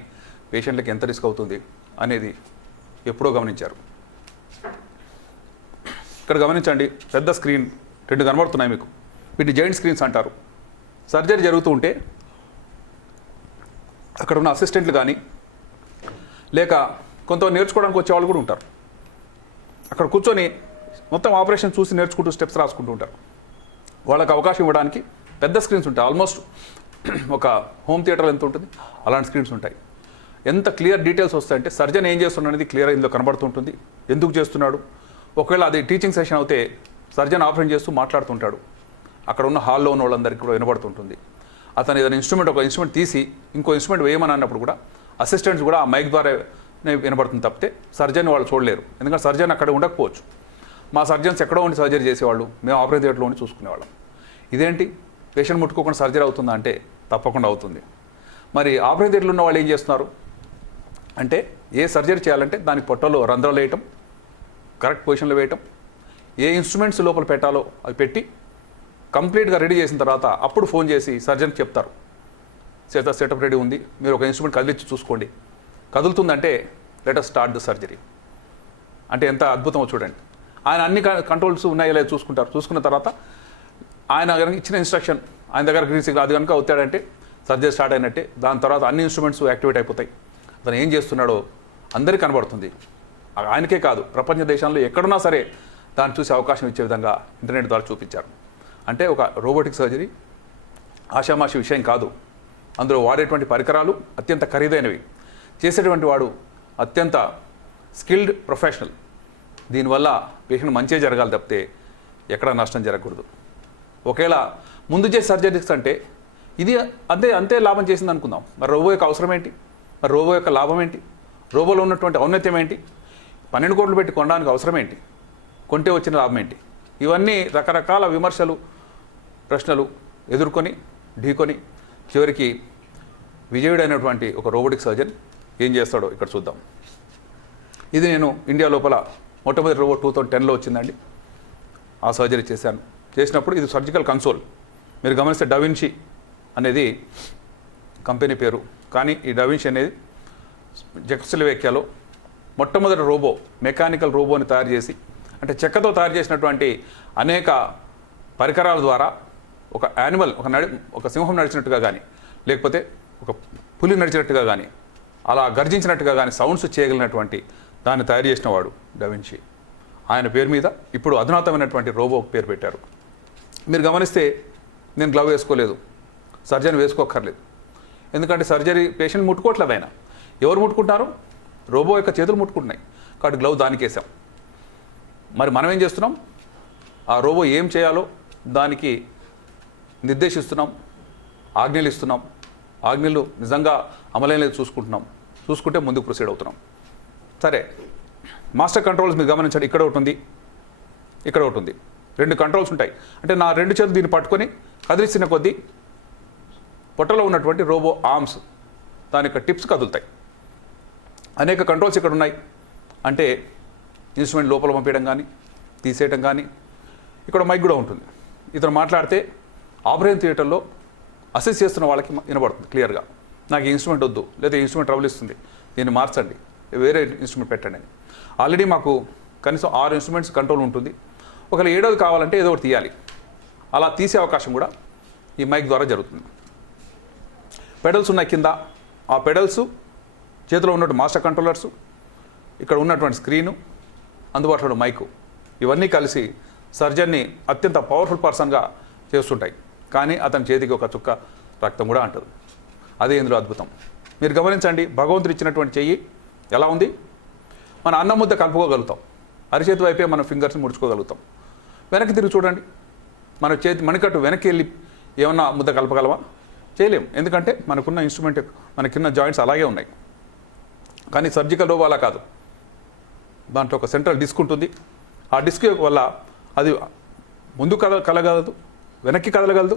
పేషెంట్లకి ఎంత రిస్క్ అవుతుంది అనేది ఎప్పుడో గమనించారు. ఇక్కడ గమనించండి, పెద్ద స్క్రీన్ 2 కనబడుతున్నాయి మీకు. వీటిని జాయింట్ స్క్రీన్స్ అంటారు. సర్జరీ జరుగుతూ ఉంటే అక్కడ ఉన్న అసిస్టెంట్లు కానీ లేక కొంత నేర్చుకోవడానికి వచ్చే వాళ్ళు కూడా ఉంటారు. అక్కడ కూర్చొని మొత్తం ఆపరేషన్ చూసి నేర్చుకుంటూ స్టెప్స్ రాసుకుంటూ ఉంటారు. వాళ్ళకి అవకాశం ఇవ్వడానికి పెద్ద స్క్రీన్స్ ఉంటాయి. ఆల్మోస్ట్ ఒక హోమ్ థియేటర్ ఎంత ఉంటుంది అలాంటి స్క్రీన్స్ ఉంటాయి. ఎంత క్లియర్ డీటెయిల్స్ వస్తాయంటే సర్జన్ ఏం చేస్తున్నాడు అనేది క్లియర్ ఇందులో కనబడుతుంటుంది. ఎందుకు చేస్తున్నాడు, ఒకవేళ అది టీచింగ్ సెషన్ అయితే సర్జన్ ఆపరేషన్ చేస్తూ మాట్లాడుతుంటాడు, అక్కడ ఉన్న హాల్లో ఉన్న వాళ్ళందరికీ కూడా వినబడుతుంటుంది. అతను ఏదైనా ఒక ఇన్స్ట్రుమెంట్ తీసి ఇంకో ఇన్స్ట్రుమెంట్ వేయమని అన్నప్పుడు కూడా అసిస్టెంట్స్ కూడా ఆ మైక్ ద్వారా వినబడుతుంది తప్పితే సర్జన్ వాళ్ళు చూడలేరు. ఎందుకంటే సర్జన్ అక్కడ ఉండకపోవచ్చు. మా సర్జన్స్ ఎక్కడో ఉండి సర్జరీ చేసేవాళ్ళు, మేము ఆపరేషన్ థియేటర్లో ఉండి చూసుకునేవాళ్ళం. ఇదేంటి పేషెంట్ ముట్టుకోకుండా సర్జరీ అవుతుందా అంటే తప్పకుండా అవుతుంది. మరి ఆపరేషన్ థియేటర్లో ఉన్న వాళ్ళు ఏం చేస్తున్నారు అంటే ఏ సర్జరీ చేయాలంటే దానికి పొట్టలో రంధ్రాలు వేయటం, కరెక్ట్ పొజిషన్లో వేయటం, ఏ ఇన్స్ట్రుమెంట్స్ లోపల పెట్టాలో అవి పెట్టి కంప్లీట్గా రెడీ చేసిన తర్వాత అప్పుడు ఫోన్ చేసి సర్జన్కి చెప్తారు, సెటప్ రెడీ ఉంది, మీరు ఒక ఇన్స్ట్రుమెంట్ కదిలించి చూసుకోండి, కదులుతుందంటే let us start the surgery. అంటే ఎంత అద్భుతమో చూడండి. ఆయన అన్ని కంట్రోల్స్ ఉన్నాయో లేదో చూసుకుంటారు. చూసుకున్న తర్వాత ఆయన కనుక ఇచ్చిన ఇన్స్ట్రక్షన్ ఆయన దగ్గర గ్రీసింగ్ అది కనుక అవుతాడంటే సర్జరీ స్టార్ట్ అయినట్టే. దాని తర్వాత అన్ని ఇన్స్ట్రుమెంట్స్ యాక్టివేట్ అయిపోతాయి. అతను ఏం చేస్తున్నాడో అందరికీ కనబడుతుంది. ఆయనకే కాదు, ప్రపంచ దేశాల్లో ఎక్కడున్నా సరే దాన్ని చూసే అవకాశం ఇచ్చే విధంగా ఇంటర్నెట్ ద్వారా చూపించారు. అంటే ఒక రోబోటిక్ సర్జరీ ఆషామాషి విషయం కాదు. అందులో వాడేటువంటి పరికరాలు అత్యంత ఖరీదైనవి, చేసేటువంటి వాడు అత్యంత స్కిల్డ్ ప్రొఫెషనల్. దీనివల్ల పేషెంట్ మంచిగా జరగాలి తప్పితే ఎక్కడ నష్టం జరగకూడదు. ఒకవేళ ముందు చేసే సర్జరీస్ అంటే ఇది అంతే లాభం చేసింది అనుకుందాం. మరి రోబో యొక్క అవసరం ఏంటి? మరి రోబో యొక్క లాభం ఏంటి? రోబోలో ఉన్నటువంటి ఔన్నత్యం ఏంటి? 12 కోట్లు పెట్టి కొనడానికి అవసరం ఏంటి? కొంటే వచ్చిన లాభం ఏంటి? ఇవన్నీ రకరకాల విమర్శలు, ప్రశ్నలు ఎదుర్కొని ఢీకొని చివరికి విజయుడైనటువంటి ఒక రోబోటిక్ సర్జన్ ఏం చేస్తాడో ఇక్కడ చూద్దాం. ఇది నేను ఇండియా లోపల మొట్టమొదటి రోబో 2010లో వచ్చిందండి. ఆ సర్జరీ చేశాను. చేసినప్పుడు ఇది సర్జికల్ కన్సోల్. మీరు గమనిస్తే డవిన్షీ అనేది కంపెనీ పేరు, కానీ ఈ డవిన్షీ అనేది చెకోస్లోవేకియాలో మొట్టమొదటి రోబో, మెకానికల్ రోబోని తయారు చేసి, అంటే చెక్కతో తయారు చేసినటువంటి అనేక పరికరాల ద్వారా ఒక యానిమల్, ఒక సింహం నడిచినట్టుగా కానీ, లేకపోతే ఒక పులి నడిచినట్టుగా కానీ, అలా గర్జించినట్టుగా కానీ సౌండ్స్ చేయగలిగినటువంటి దాన్ని తయారు చేసిన వాడు డవిన్షీ. ఆయన పేరు మీద ఇప్పుడు అధునాతమైనటువంటి రోబో పేరు పెట్టారు. మీరు గమనిస్తే నేను గ్లవ్ వేసుకోలేదు, సర్జన్ వేసుకోక్కర్లేదు. ఎందుకంటే సర్జరీ పేషెంట్ ముట్టుకోవట్లేదు. ఆయన ఎవరు ముట్టుకుంటున్నారు? రోబో యొక్క చేతులు ముట్టుకుంటున్నాయి. కాబట్టి గ్లవ్ దానికి వేసాం. మరి మనం ఏం చేస్తున్నాం? ఆ రోబో ఏం చేయాలో దానికి నిర్దేశిస్తున్నాం, ఆజ్ఞలు ఇస్తున్నాం. ఆజ్ఞలు నిజంగా అమలైనది చూసుకుంటే ముందుకు ప్రొసీడ్ అవుతున్నాం. సరే, మాస్టర్ కంట్రోల్స్ మీరు గమనించండి. ఇక్కడ ఒకటి ఉంది, ఇక్కడ ఒకటి ఉంది. 2 కంట్రోల్స్ ఉంటాయి. అంటే నా 2 చేతులు దీన్ని పట్టుకొని కదిలిస్తున్న కొద్దీ పొట్టలో ఉన్నటువంటి రోబో ఆర్మ్స్, దాని యొక్క టిప్స్ కదులుతాయి. అనేక కంట్రోల్స్ ఇక్కడ ఉన్నాయి. అంటే ఇన్స్ట్రుమెంట్ లోపల పంపించడం కానీ, తీసేయడం కానీ. ఇక్కడ మైక్ కూడా ఉంటుంది. ఇతను మాట్లాడితే ఆపరేషన్ థియేటర్లో అసెస్ చేస్తున్న వాళ్ళకి వినబడుతుంది క్లియర్గా. నాకు ఈ ఇన్స్ట్రుమెంట్ వద్దు, లేదా ఇన్స్ట్రుమెంట్ ట్రబుల్ ఇస్తుంది, దీన్ని మార్చండి, వేరే ఇన్స్ట్రుమెంట్ పెట్టండి అని. ఆల్రెడీ మాకు కనీసం 6 ఇన్స్ట్రుమెంట్స్ కంట్రోల్ ఉంటుంది. ఒకవేళ 7వది కావాలంటే ఏదో ఒకటి తీయాలి. అలా తీసే అవకాశం కూడా ఈ మైక్ ద్వారా జరుగుతుంది. పెడల్స్ ఉన్నాయి కింద. ఆ పెడల్స్ చేతిలో ఉన్నటువంటి మాస్టర్ కంట్రోలర్స్, ఇక్కడ ఉన్నటువంటి స్క్రీను, అందుబాటులో మైకు, ఇవన్నీ కలిసి సర్జన్ని అత్యంత పవర్ఫుల్ పర్సన్గా చేస్తుంటాయి. కానీ అతని చేతికి ఒక చుక్క రక్తం కూడా అంటదు. అదే ఇందులో అద్భుతం. మీరు గమనించండి, భగవంతుడు ఇచ్చినటువంటి చెయ్యి ఎలా ఉంది? మన అన్నం ముద్ద కలుపుకోగలుగుతాం. అరిచేతి వైపే మన ఫింగర్స్ని ముడుచుకోగలుగుతాం. వెనక్కి తిరిగి చూడండి, మన చేతి మణికట్టు వెనక్కి వెళ్ళి ఏమన్నా ముద్ద కలపగలమా? చేయలేం. ఎందుకంటే మనకున్న ఇన్స్ట్రుమెంట్, మనకున్న జాయింట్స్ అలాగే ఉన్నాయి. కానీ సర్జికల్ రోబో అలా కాదు. దాంట్లో ఒక సెంట్రల్ డిస్క్ ఉంటుంది. ఆ డిస్క్ వల్ల అది ముందు కదలగలదు, వెనక్కి కదలగలదు,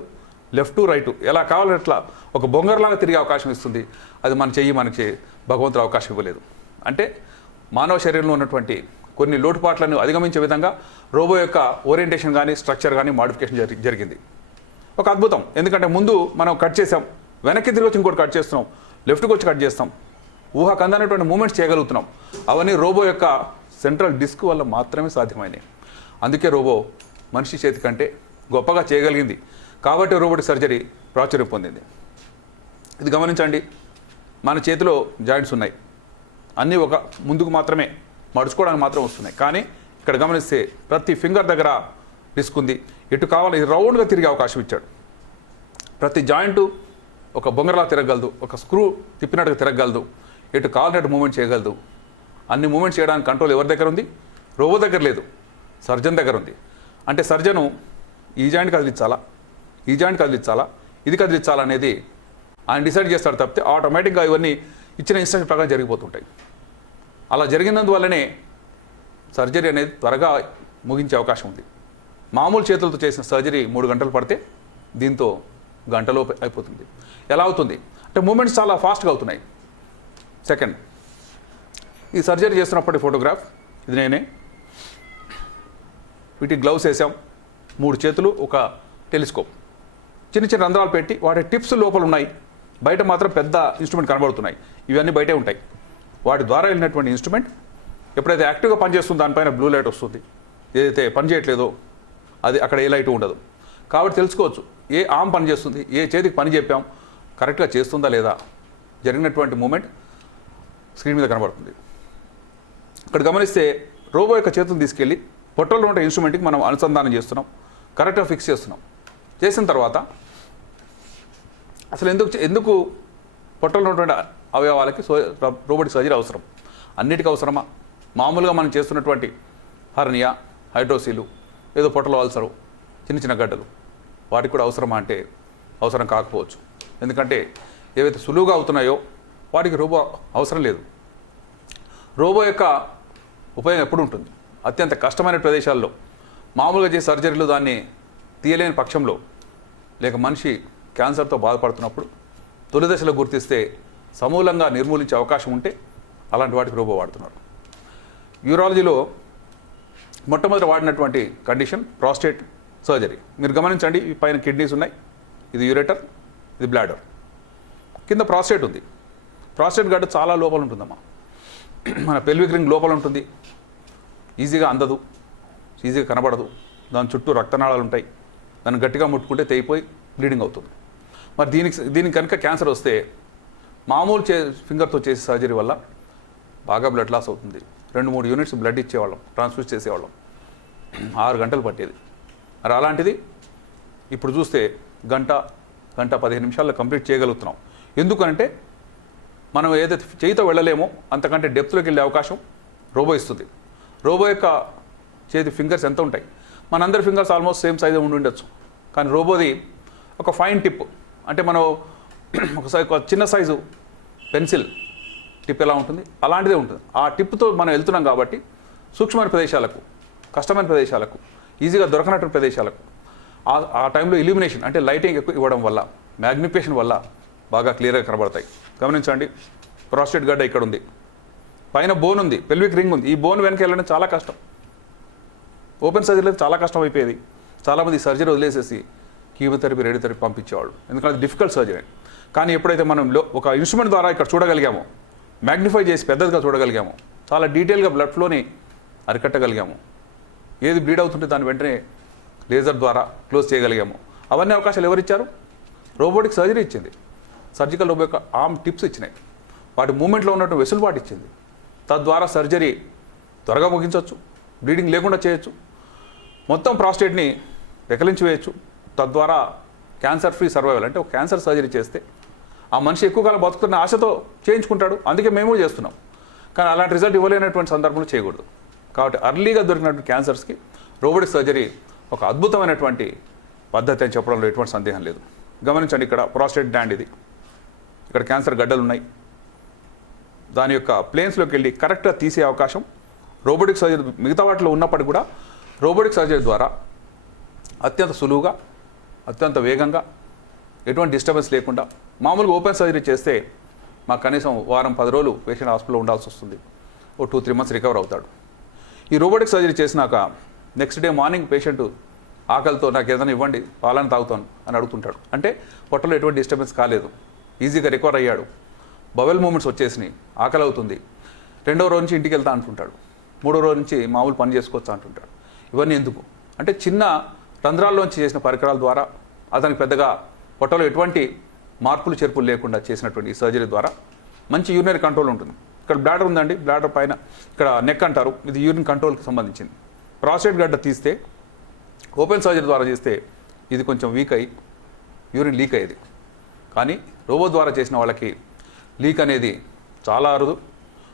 లెఫ్ట్ రైట్ ఎలా కావాలంటే అట్లా ఒక బొంగర్లాగా తిరిగే అవకాశం ఇస్తుంది. అది మనకి భగవంతుడు అవకాశం ఇవ్వలేదు. అంటే మానవ శరీరంలో ఉన్నటువంటి కొన్ని లోటుపాట్లను అధిగమించే విధంగా రోబో యొక్క ఓరియంటేషన్ కానీ, స్ట్రక్చర్ కానీ మాడిఫికేషన్ జరిగింది. ఒక అద్భుతం. ఎందుకంటే ముందు మనం కట్ చేసాం, వెనక్కి తిరిగి వచ్చి ఇంకోటి కట్ చేస్తున్నాం, లెఫ్ట్కి వచ్చి కట్ చేస్తాం, ఊహకు అందనటువంటి మూమెంట్స్ చేయగలుగుతున్నాం. అవన్నీ రోబో యొక్క సెంట్రల్ డిస్క్ వల్ల మాత్రమే సాధ్యమైనవి. అందుకే రోబో మనిషి చేతి కంటే గొప్పగా చేయగలిగింది. కాబట్టి రోబోటిక్ సర్జరీ ప్రాచుర్యం పొందింది. ఇది గమనించండి, మన చేతిలో జాయింట్స్ ఉన్నాయి, అన్నీ ఒక ముందుకు మాత్రమే మడుచుకోవడానికి మాత్రం వస్తున్నాయి. కానీ ఇక్కడ గమనిస్తే ప్రతి ఫింగర్ దగ్గర డిస్క్ ఉంది. ఎటు కావాలి ఇది రౌండ్గా తిరిగే అవకాశం ఇచ్చాడు. ప్రతి జాయింటు ఒక బొంగరలా తిరగలదు, ఒక స్క్రూ తిప్పినట్టుగా తిరగలదు, ఎటు కావాలంటే మూమెంట్ చేయగలదు. అన్ని మూమెంట్స్ చేయడానికి కంట్రోల్ ఎవరి దగ్గర ఉంది? రోబో దగ్గర లేదు, సర్జన్ దగ్గర ఉంది. అంటే సర్జను ఈ జాయింట్ కదిలించాలా, ఈ జాయింట్ కదిలించాలా, ఇది కదిలించాలా అనేది ఆయన డిసైడ్ చేస్తాడు తప్పితే ఆటోమేటిక్గా ఇవన్నీ ఇచ్చిన ఇన్స్ట్రక్షన్ ప్రకారం జరిగిపోతుంటాయి. అలా జరిగినందువల్లనే సర్జరీ అనేది త్వరగా ముగించే అవకాశం ఉంది. మామూలు చేతులతో చేసిన సర్జరీ 3 గంటలు పడితే దీంతో గంటలో అయిపోతుంది. ఎలా అవుతుంది అంటే మూమెంట్స్ చాలా ఫాస్ట్గా అవుతున్నాయి. సెకండ్, ఈ సర్జరీ చేస్తున్నప్పటి ఫోటోగ్రాఫ్ ఇది నేనే. వీటి గ్లౌస్ వేసాం, 3 చేతులు, ఒక టెలిస్కోప్, చిన్న చిన్న రంధ్రాలు పెట్టి వాటి టిప్స్ లోపల ఉన్నాయి, బయట మాత్రం పెద్ద ఇన్స్ట్రుమెంట్ కనబడుతున్నాయి. ఇవన్నీ బయటే ఉంటాయి. వాటి ద్వారా వెళ్ళినటువంటి ఇన్స్ట్రుమెంట్ ఎప్పుడైతే యాక్టివ్గా పనిచేస్తుందో దానిపైన బ్లూ లైట్ వస్తుంది. ఏదైతే పని చేయట్లేదో అది అక్కడ ఏ లైట్ ఉండదు. కాబట్టి తెలుసుకోవచ్చు ఏ ఆర్మ్ పనిచేస్తుంది, ఏ చేతికి పని చెప్పాం, కరెక్ట్గా చేస్తుందా లేదా. జరిగినటువంటి మూమెంట్ స్క్రీన్ మీద కనబడుతుంది. ఇక్కడ గమనిస్తే రోబో యొక్క చేతులను తీసుకెళ్ళి పొట్టలో ఉండే ఇన్స్ట్రుమెంట్కి మనం అనుసంధానం చేస్తున్నాం, కరెక్ట్గా ఫిక్స్ చేస్తున్నాం. చేసిన తర్వాత అసలు ఎందుకు పొట్టలో ఉన్నటువంటి అవయవాలకి రోబోటిక్ సర్జరీ అవసరం? అన్నిటికీ అవసరమా? మామూలుగా మనం చేస్తున్నటువంటి హర్నియా, హైడ్రోసీలు, ఏదో పొట్టలో అల్సరు, చిన్న చిన్న గడ్డలు, వాటికి కూడా అవసరమా అంటే అవసరం కాకపోవచ్చు. ఎందుకంటే ఏవైతే సులువుగా అవుతున్నాయో వాటికి రోబో అవసరం లేదు. రోబో యొక్క ఉపయోగం ఎప్పుడు ఉంటుంది? అత్యంత కష్టమైన ప్రదేశాల్లో మామూలుగా చేసే సర్జరీలు దాన్ని తీయలేని పక్షంలో, లేక మనిషి క్యాన్సర్తో బాధపడుతున్నప్పుడు తొలి దశలో గుర్తిస్తే సమూలంగా నిర్మూలించే అవకాశం ఉంటే అలాంటి వాటికి రోబో వాడుతున్నారు. యూరాలజీలో మొట్టమొదటి వాడినటువంటి కండిషన్ ప్రాస్టేట్ సర్జరీ. మీరు గమనించండి, ఈ పైన కిడ్నీస్ ఉన్నాయి, ఇది యూరేటర్, ఇది బ్లాడర్, కింద ప్రాస్టేట్ ఉంది. ప్రాస్టేట్ గడ్డ చాలా లోపల ఉంటుందమ్మా, మన పెల్విక్ రింగ్ లోపల ఉంటుంది, ఈజీగా అందదు, ఈజీగా కనబడదు, దాని చుట్టూ రక్తనాళాలు ఉంటాయి, దాన్ని గట్టిగా ముట్టుకుంటే తెగిపోయి బ్లీడింగ్ అవుతుంది. మరి దీనికి కనుక క్యాన్సర్ వస్తే మామూలు ఫింగర్తో చేసే సర్జరీ వల్ల బాగా బ్లడ్ లాస్ అవుతుంది. 2-3 యూనిట్స్ బ్లడ్ ఇచ్చేవాళ్ళం, ట్రాన్స్ఫ్యూజ్ చేసేవాళ్ళం, 6 గంటలు పట్టేది. మరి అలాంటిది ఇప్పుడు చూస్తే గంట 15 నిమిషాల్లో కంప్లీట్ చేయగలుగుతున్నాం. ఎందుకంటే మనం ఏదైతే చేయితో వెళ్ళలేమో అంతకంటే డెప్త్లోకి వెళ్ళే అవకాశం రోబో ఇస్తుంది. రోబో యొక్క చేతి ఫింగర్స్ ఎంత ఉంటాయి? మనందరి ఫింగర్స్ ఆల్మోస్ట్ సేమ్ సైజ్ ఉండి ఉండొచ్చు, కానీ రోబోది ఒక ఫైన్ టిప్, అంటే మనం ఒక చిన్న సైజు పెన్సిల్ టిప్ ఎలా ఉంటుంది అలాంటిదే ఉంటుంది. ఆ టిప్తో మనం వెళ్తున్నాం కాబట్టి సూక్ష్మమైన ప్రదేశాలకు, కష్టమైన ప్రదేశాలకు, ఈజీగా దొరకనటువంటి ప్రదేశాలకు ఆ టైంలో ఇల్యూమినేషన్ అంటే లైటింగ్ ఎక్కువ ఇవ్వడం వల్ల, మ్యాగ్నిఫికేషన్ వల్ల బాగా క్లియర్గా కనబడతాయి. గమనించండి, ప్రాస్టేట్ గడ్డ ఇక్కడ ఉంది, పైన బోన్ ఉంది, పెల్విక్ రింగ్ ఉంది. ఈ బోన్ వెనక వెళ్ళడం చాలా కష్టం. ఓపెన్ సర్జరీలో చాలా కష్టం అయిపోయేది. చాలామంది సర్జరీ వదిలేసేసి కీమోథెరపీ, రేడియోథెరపీ పంపించేవాళ్ళు, ఎందుకంటే డిఫికల్ట్ సర్జరీ. కానీ ఎప్పుడైతే మనం ఒక ఇన్స్ట్రుమెంట్ ద్వారా ఇక్కడ చూడగలిగామో, మ్యాగ్నిఫై చేసి పెద్దదిగా చూడగలిగాము, చాలా డీటెయిల్గా బ్లడ్ ఫ్లోని అరికట్టగలిగాము, ఏది బ్లీడ్ అవుతుంటే దాన్ని వెంటనే లేజర్ ద్వారా క్లోజ్ చేయగలిగాము. అవన్నీ అవకాశాలు ఎవరిచ్చారు? రోబోటిక్ సర్జరీ ఇచ్చింది. సర్జికల్ రోబో యొక్క ఆర్మ్ టిప్స్ ఇచ్చినాయి, వాటి మూమెంట్లో ఉన్నట్టు వెసులుబాటు ఇచ్చింది. తద్వారా సర్జరీ త్వరగా ముగించవచ్చు, బ్లీడింగ్ లేకుండా చేయొచ్చు, మొత్తం ప్రాస్టేట్ని పెకలించి వేయచ్చు. తద్వారా క్యాన్సర్ ఫ్రీ సర్వైవల్, అంటే ఒక క్యాన్సర్ సర్జరీ చేస్తే ఆ మనిషి ఎక్కువ కాలం బతుకుతున్న ఆశతో చేయించుకుంటాడు. అందుకే మేము చేస్తున్నాం. కానీ అలాంటి రిజల్ట్ ఇవ్వలేనటువంటి సందర్భంలో చేయకూడదు. కాబట్టి అర్లీగా దొరికినటువంటి క్యాన్సర్స్కి రోబోటిక్ సర్జరీ ఒక అద్భుతమైనటువంటి పద్ధతి అని చెప్పడంలో ఎటువంటి సందేహం లేదు. గమనించండి, ఇక్కడ ప్రాస్టేట్ గ్లాండ్ ఇది, ఇక్కడ క్యాన్సర్ గడ్డలు ఉన్నాయి. దాని యొక్క ప్లేన్స్లోకి వెళ్ళి కరెక్ట్గా తీసే అవకాశం రోబోటిక్ సర్జరీ మిగతా వాటిలో ఉన్నప్పటికీ కూడా రోబోటిక్ సర్జరీ ద్వారా అత్యంత సులువుగా, అత్యంత వేగంగా, ఎటువంటి డిస్టర్బెన్స్ లేకుండా, మామూలుగా ఓపెన్ సర్జరీ చేస్తే మాకు కనీసం వారం 10 రోజులు పేషెంట్ హాస్పిటల్లో ఉండాల్సి వస్తుంది. ఓ 2-3 మంత్స్ రికవర్ అవుతాడు. ఈ రోబోటిక్ సర్జరీ చేసినాక నెక్స్ట్ డే మార్నింగ్ పేషెంట్ ఆకలితో నాకు ఏదైనా ఇవ్వండి, పాలను తాగుతాను అని అడుగుతుంటాడు. అంటే పొట్టలో ఎటువంటి డిస్టర్బెన్స్ కాలేదు, ఈజీగా రికవర్ అయ్యాడు, బవెల్ మూమెంట్స్ వచ్చేసినాయి, ఆకలి అవుతుంది. 2వ రోజు నుంచి ఇంటికి వెళ్తా అంటుంటాడు, 3వ రోజు నుంచి మామూలు పని చేసుకోవచ్చా అంటుంటాడు. ఇవన్నీ ఎందుకు అంటే చిన్న రంధ్రాల్లోంచి చేసిన పరికరాల ద్వారా అతనికి పెద్దగా పొట్టలో ఎటువంటి మార్పులు చేర్పులు లేకుండా చేసినటువంటి ఈ సర్జరీ ద్వారా మంచి యూరినరీ కంట్రోల్ ఉంటుంది. ఇక్కడ బ్లాడర్ ఉందండి, బ్లాడర్ పైన ఇక్కడ నెక్ అంటారు, ఇది యూరిన్ కంట్రోల్కి సంబంధించింది. ప్రాస్టేట్ గడ్డ తీస్తే ఓపెన్ సర్జరీ ద్వారా చేస్తే ఇది కొంచెం వీక్ అయ్యి యూరిన్ లీక్ అయ్యేది. కానీ రోబో ద్వారా చేసిన వాళ్ళకి లీక్ అనేది చాలా అరుదు.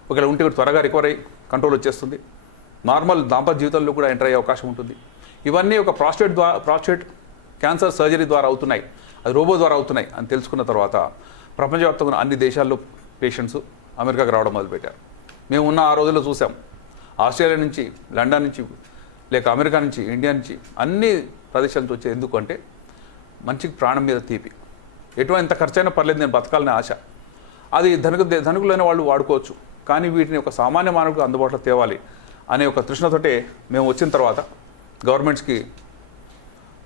ఒకవేళ ఉంటే త్వరగా రికవర్ అయ్యి కంట్రోల్ వచ్చేస్తుంది. నార్మల్ దాంపత్య జీవితంలో కూడా ఎంటర్ అయ్యే అవకాశం ఉంటుంది. ఇవన్నీ ఒక ప్రాస్టేట్ క్యాన్సర్ సర్జరీ ద్వారా అవుతున్నాయి, అది రోబో ద్వారా అవుతున్నాయి అని తెలుసుకున్న తర్వాత ప్రపంచవ్యాప్తంగా అన్ని దేశాల్లో పేషెంట్స్ అమెరికాకి రావడం మొదలుపెట్టారు. మేము ఉన్న ఆ రోజుల్లో చూసాం, ఆస్ట్రేలియా నుంచి, లండన్ నుంచి, లేక అమెరికా నుంచి, ఇండియా నుంచి, అన్ని ప్రదేశాల నుంచి వచ్చే. ఎందుకంటే మంచి ప్రాణం మీద తీపి, ఎటువంటి ఖర్చైనా పర్లేదు, నేను బతకాలనే ఆశ. అది ధనికులైన వాళ్ళు వాడుకోవచ్చు, కానీ వీటిని ఒక సామాన్య మానవుడికి అందుబాటులో తేవాలి అనే ఒక తృష్ణతోటే మేము వచ్చిన తర్వాత గవర్నమెంట్స్కి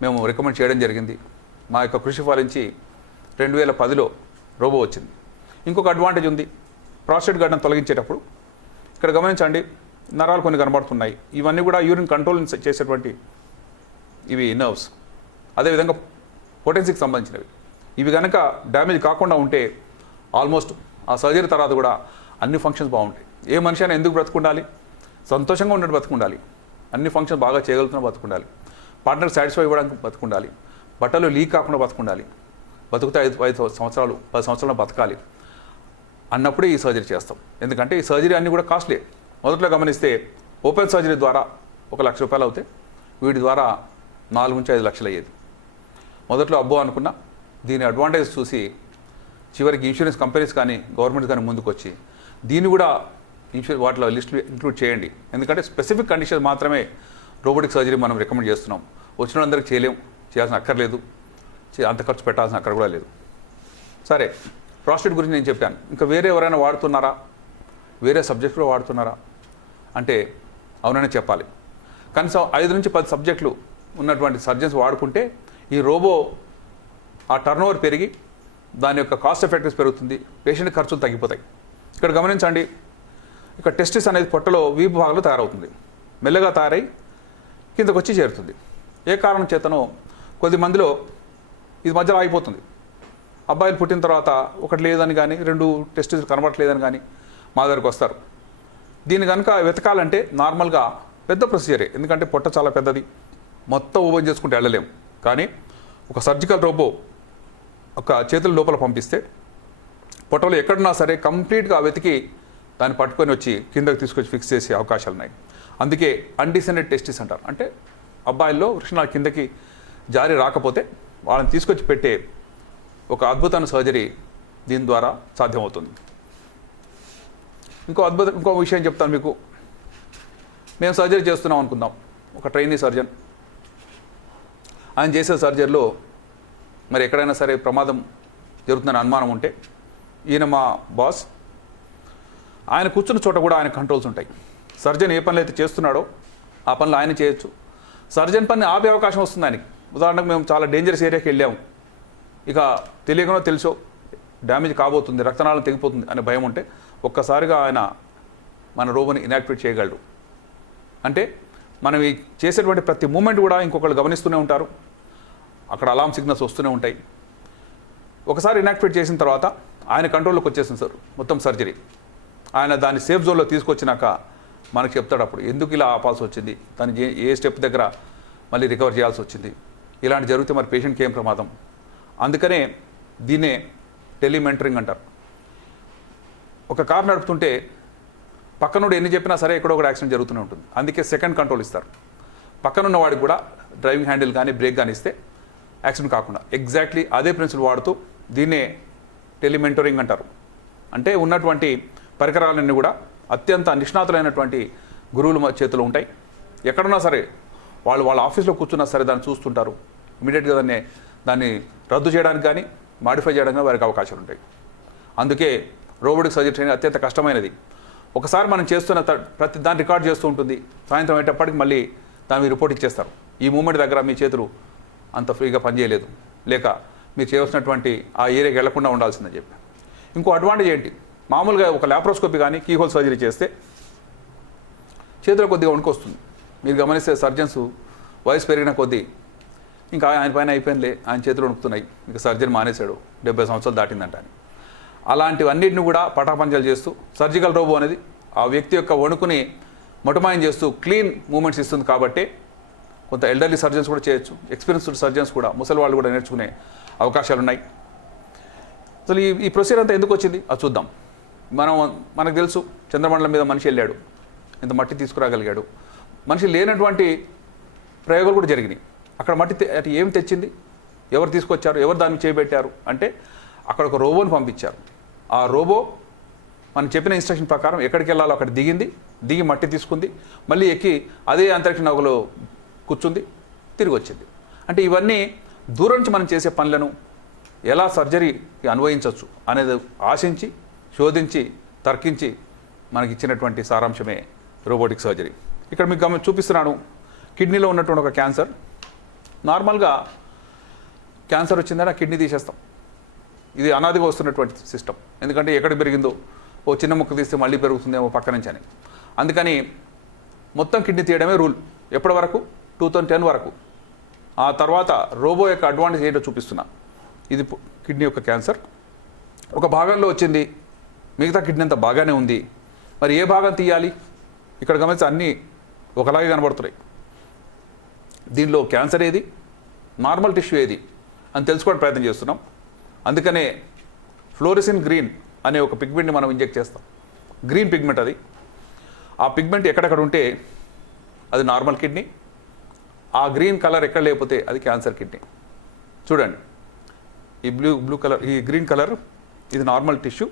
మేము రికమెండ్ చేయడం జరిగింది. మా యొక్క కృషి ఫలించి 2010లో రోబో వచ్చింది. ఇంకొక అడ్వాంటేజ్ ఉంది, ప్రాస్టేట్ గడ్డను తొలగించేటప్పుడు ఇక్కడ గమనించండి, నరాలు కొన్ని కనబడుతున్నాయి. ఇవన్నీ కూడా యూరిన్ కంట్రోల్ చేసేటువంటి ఇవి నర్వ్స్, అదేవిధంగా పొటెన్సీకి సంబంధించినవి. ఇవి కనుక డ్యామేజ్ కాకుండా ఉంటే ఆల్మోస్ట్ ఆ సర్జరీ తర్వాత కూడా అన్ని ఫంక్షన్స్ బాగుంటాయి. ఏ మనిషి అయినా ఎందుకు బ్రతుకుండాలి? సంతోషంగా ఉన్నట్టు బతుకుండాలి, అన్ని ఫంక్షన్స్ బాగా చేయగలుగుతున్నా బతుకుండాలి, పార్ట్నర్ సాటిస్ఫై ఇవ్వడానికి బతుకుండాలి, బట్టలు లీక్ కాకుండా బతుకుండాలి, బతుకుతే 5 సంవత్సరాలు 10 సంవత్సరాలు బతకాలి అన్నప్పుడే ఈ సర్జరీ చేస్తాం. ఎందుకంటే ఈ సర్జరీ అన్నీ కూడా కాస్ట్లీ. మొదట్లో గమనిస్తే ఓపెన్ సర్జరీ ద్వారా 1 లక్ష రూపాయలు అవుతాయి, వీటి ద్వారా 4 నుంచి 5 లక్షలు అయ్యేది. మొదట్లో అబ్బో అనుకున్నా, దీని అడ్వాంటేజ్ చూసి చివరికి ఇన్సూరెన్స్ కంపెనీస్ కానీ గవర్నమెంట్ కానీ ముందుకు వచ్చి దీన్ని కూడా వాటిలో లిస్టులు ఇంక్లూడ్ చేయండి, ఎందుకంటే స్పెసిఫిక్ కండిషన్ మాత్రమే రోబోటిక్ సర్జరీ మనం రికమెండ్ చేస్తున్నాం. వచ్చిన వాళ్ళందరికీ చేయాల్సిన అక్కర్లేదు, అంత ఖర్చు పెట్టాల్సిన అక్కడ కూడా లేదు. సరే, ప్రాస్టేట్ గురించి నేను చెప్పాను. ఇంకా వేరే ఎవరైనా వాడుతున్నారా, వేరే సబ్జెక్టులో వాడుతున్నారా అంటే అవుననే చెప్పాలి. కనీసం 5 నుంచి 10 సబ్జెక్టులు ఉన్నటువంటి సర్జన్స్ వాడుకుంటే ఈ రోబో ఆ టర్న్ ఓవర్ పెరిగి దాని యొక్క కాస్ట్ ఎఫెక్టివ్స్ పెరుగుతుంది, పేషెంట్ ఖర్చులు తగ్గిపోతాయి. ఇక్కడ గమనించండి, ఇక్కడ టెస్టిస్ అనేది పొట్టలో వీపు భాగంలో తయారవుతుంది, మెల్లగా తయారై కిందకు వచ్చి చేరుతుంది. ఏ కారణం చేతనో కొద్ది మందిలో ఇది మధ్యలో ఆగిపోతుంది. అబ్బాయిలు పుట్టిన తర్వాత ఒకటి లేదని కానీ 2 టెస్టిస్ కనబడట్లేదని కానీ మా దగ్గరకు వస్తారు. దీన్ని కనుక వెతకాలంటే నార్మల్గా పెద్ద ప్రొసీజరే, ఎందుకంటే పొట్ట చాలా పెద్దది, మొత్తం ఓపెన్ చేసుకుంటే వెళ్ళలేము. కానీ ఒక సర్జికల్ రోబో ఒక చేతుల లోపల పంపిస్తే పొట్టలో ఎక్కడున్నా సరే కంప్లీట్గా వెతికి దాన్ని పట్టుకొని వచ్చి కిందకి తీసుకొచ్చి ఫిక్స్ చేసే అవకాశాలు ఉన్నాయి. అందుకే అన్డిసెండెడ్ టెస్టిస్ అంటారు. అంటే అబ్బాయిల్లో వృషణాలు కిందకి జారి రాకపోతే వాళ్ళని తీసుకొచ్చి పెట్టే ఒక అద్భుతమైన సర్జరీ దీని ద్వారా సాధ్యమవుతుంది. ఇంకో విషయం చెప్తాను మీకు. మేము సర్జరీ చేస్తున్నాం అనుకుందాం, ఒక ట్రైనీ సర్జన్. ఆయన చేసే సర్జరీలో మరి ఎక్కడైనా సరే ప్రమాదం జరుగుతుందని అనుమానం ఉంటే ఈయన మా బాస్, ఆయన కూర్చున్న చోట కూడా ఆయన కంట్రోల్స్ ఉంటాయి. సర్జన్ ఏ పనులు అయితే చేస్తున్నాడో ఆ పనులు ఆయన చేయొచ్చు. సర్జన్ పని ఆపే అవకాశం వస్తుంది ఆయనకి. ఉదాహరణకు మేము చాలా డేంజరస్ ఏరియాకి వెళ్ళాము, ఇక తెలియకనో తెలుసో డ్యామేజ్ కాబోతుంది, రక్తనాళం తెగిపోతుంది అనే భయం ఉంటే ఒక్కసారిగా ఆయన మన రోబోని ఇనాక్టివేట్ చేయగలడు. అంటే మనం ఈ చేసేటువంటి ప్రతి మూమెంట్ కూడా ఇంకొకళ్ళు గమనిస్తూనే ఉంటారు, అక్కడ అలారం సిగ్నల్స్ వస్తూనే ఉంటాయి. ఒకసారి ఇనాక్టివేట్ చేసిన తర్వాత ఆయన కంట్రోల్లోకి వచ్చేసింది సార్ మొత్తం సర్జరీ. ఆయన దాన్ని సేఫ్ జోన్లో తీసుకొచ్చినాక మనకు చెప్తాడు అప్పుడు ఎందుకు ఇలా ఆపాల్సి వచ్చింది, దాన్ని ఏ స్టెప్ దగ్గర మళ్ళీ రికవర్ చేయాల్సి వచ్చింది, ఇలాంటి జరిగితే మరి పేషెంట్కి ఏం ప్రమాదం. అందుకనే దీన్నే టెలిమెంటరింగ్ అంటారు. ఒక కారు నడుపుతుంటే పక్కనుండి ఎన్ని చెప్పినా సరే ఎక్కడో ఒక యాక్సిడెంట్ జరుగుతూనే ఉంటుంది. అందుకే సెకండ్ కంట్రోల్ ఇస్తారు. పక్కనున్న వాడికి కూడా డ్రైవింగ్ హ్యాండిల్ కానీ బ్రేక్ కానీ ఇస్తే యాక్సిడెంట్ కాకుండా ఎగ్జాక్ట్లీ అదే ప్రిన్సిపల్ వాడుతూ దీన్నే టెలిమెంటరింగ్ అంటారు. అంటే ఉన్నటువంటి పరికరాలన్నీ కూడా అత్యంత నిష్ణాతులైనటువంటి గురువుల చేతిలో ఉంటాయి. ఎక్కడున్నా సరే వాళ్ళ ఆఫీస్లో కూర్చున్నా సరే దాన్ని చూస్తుంటారు. ఇమీడియట్గా దాన్ని రద్దు చేయడానికి కానీ మాడిఫై చేయడానికి కానీ వారికి అవకాశాలు ఉంటాయి. అందుకే రోబోటిక్ సర్జరీ ట్రైనింగ్ అత్యంత కష్టమైనది. ఒకసారి మనం చేస్తున్న ప్రతి దాన్ని రికార్డ్ చేస్తూ ఉంటుంది. సాయంత్రం అయ్యేటప్పటికి మళ్ళీ దాని రిపోర్ట్ ఇచ్చేస్తారు. ఈ మూమెంట్ దగ్గర మీ చేతులు అంత ఫ్రీగా పనిచేయలేదు, లేక మీరు చేయవలసినటువంటి ఆ ఏరియాకి వెళ్లకుండా ఉండాల్సిందని చెప్పి. ఇంకో అడ్వాంటేజ్ ఏంటి, మామూలుగా ఒక ల్యాప్రోస్కోపీ కానీ కీహోల్ సర్జరీ చేస్తే చేతిలో కొద్దిగా వణుకొస్తుంది. మీరు గమనిస్తే సర్జన్స్ వయసు పెరిగిన కొద్దీ ఇంకా ఆయన పైన అయిపోయిందిలే, ఆయన చేతులు వణుకుతున్నాయి, ఇంకా సర్జరీ మానేశాడు, 70 సంవత్సరాలు దాటిందంట అని. అలాంటివన్నిటిని కూడా పటాపంచలు చేస్తూ సర్జికల్ రోబో అనేది ఆ వ్యక్తి యొక్క వణుకుని మొటమాయం చేస్తూ క్లీన్ మూమెంట్స్ ఇస్తుంది. కాబట్టి కొంత ఎల్డర్లీ సర్జన్స్ కూడా చేయొచ్చు, ఎక్స్పీరియన్స్డ్ సర్జన్స్ కూడా, ముసలి వాళ్ళు కూడా నేర్చుకునే అవకాశాలు ఉన్నాయి. అసలు ఈ ప్రొసీజర్ అంతా ఎందుకు వచ్చింది అది చూద్దాం. మనకు తెలుసు, చంద్రమండలం మీద మనిషి వెళ్ళాడు, ఇంత మట్టి తీసుకురాగలిగాడు. మనిషి లేనటువంటి ప్రయోగాలు కూడా జరిగినాయి. అక్కడ మట్టి అటు ఏం తెచ్చింది, ఎవరు తీసుకొచ్చారు, ఎవరు దాన్ని చేయబెట్టారు అంటే అక్కడ ఒక రోబోని పంపించారు. ఆ రోబో మనం చెప్పిన ఇన్స్ట్రక్షన్ ప్రకారం ఎక్కడికి వెళ్ళాలో అక్కడ దిగి మట్టి తీసుకుంది, మళ్ళీ ఎక్కి అదే అంతరిక్ష నౌకలో కూర్చుంది, తిరిగి వచ్చింది. అంటే ఇవన్నీ దూరం నుంచి మనం చేసే పనులను ఎలా సర్జరీకి అన్వయించవచ్చు అనేది ఆశించి, శోధించి, తర్కించి మనకి ఇచ్చినటువంటి సారాంశమే రోబోటిక్ సర్జరీ. ఇక్కడ మీకు చూపిస్తున్నాను, కిడ్నీలో ఉన్నటువంటి ఒక క్యాన్సర్. నార్మల్గా క్యాన్సర్ వచ్చిందని ఆ కిడ్నీ తీసేస్తాం. ఇది అనాదిగా వస్తున్నటువంటి సిస్టమ్. ఎందుకంటే ఎక్కడ పెరిగిందో ఓ చిన్న ముక్క తీస్తే మళ్ళీ పెరుగుతుందేమో పక్క నుంచి అని. అందుకని మొత్తం కిడ్నీ తీయడమే రూల్. ఎప్పటి వరకు? 2010 వరకు. ఆ తర్వాత రోబో యొక్క అడ్వాంటేజ్ ఏంటో చూపిస్తున్నా. ఇది కిడ్నీ యొక్క క్యాన్సర్ ఒక భాగంలో వచ్చింది, మిగతా కిడ్నీ అంతా బాగానే ఉంది. మరి ఏ భాగం తీయాలి? ఇక్కడ గమనించి అన్నీ ఒకలాగే కనబడుతున్నాయి. దీనిలో క్యాన్సర్ ఏది, నార్మల్ టిష్యూ ఏది అని తెలుసుకోవడానికి ప్రయత్నం చేస్తున్నాం. అందుకనే ఫ్లోరెసిన్ గ్రీన్ అనే ఒక పిగ్మెంట్ని మనం ఇంజెక్ట్ చేస్తాం. గ్రీన్ పిగ్మెంట్ అది. ఆ పిగ్మెంట్ ఎక్కడెక్కడ ఉంటే అది నార్మల్ కిడ్నీ, ఆ గ్రీన్ కలర్ ఎక్కడ లేకపోతే అది క్యాన్సర్ కిడ్నీ. చూడండి, ఈ బ్లూ కలర్, ఈ గ్రీన్ కలర్ ఇది నార్మల్ టిష్యూ.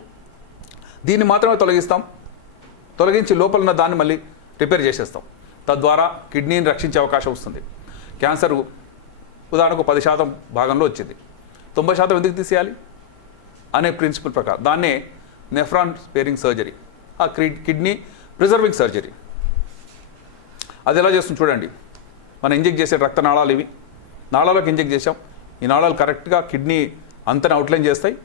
దీన్ని మాత్రమే తొలగిస్తాం. తొలగించి లోపల ఉన్న దాన్ని మళ్ళీ రిపేర్ చేసేస్తాం. తద్వారా కిడ్నీని రక్షించే అవకాశం వస్తుంది. క్యాన్సర్ ఉదాహరణకు 10% భాగంలో వచ్చింది, 90% ఎందుకు తీసేయాలి అనే ప్రిన్సిపల్ ప్రకారం దాన్నే నెఫ్రాన్ స్పేరింగ్ సర్జరీ, ఆ కిడ్నీ ప్రిజర్వింగ్ సర్జరీ. అది ఎలా చేస్తుంది చూడండి. మనం ఇంజెక్ట్ చేసే రక్తనాళాలు ఇవి, నాళాలకు ఇంజెక్ట్ చేసాం. ఈ నాళాలు కరెక్ట్గా కిడ్నీ అంతని అవుట్లైన్ చేస్తాయి.